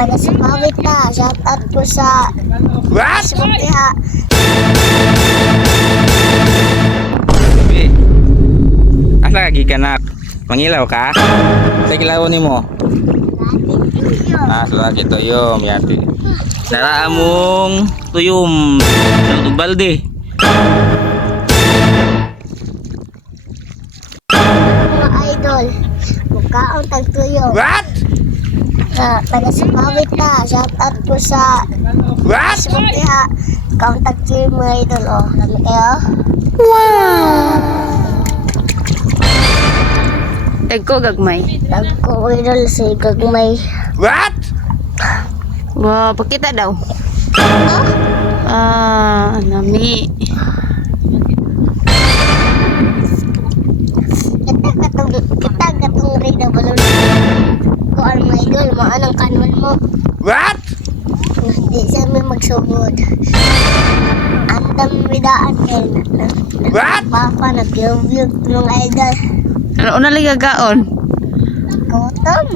Para sa pawit na, shout out po sa What? Sumpiha. Asa ka gikanak? Mangilaw ka? Sa kilawon nimo? Sulaki tuyom yati. Dara among tuyom sa balde. Mga idol, mukhaong tagtuyo. What? Para sa pawit na, shout out po sa What? Sumpiha. Mukhaong tagtuyo mga idol. Oh, lami kayo. Tagko gagmay. Tagko idol si Gagmay. What? Wow, pakita daw. Nami. Kita katong rida balon. Ko ang mga idol, maanang kanwan mo. What? Hindi siya may magsugod. Andam midaan kayo na. What? Papa, nag-view ng idol. Ano una lang gagaon? Gutom.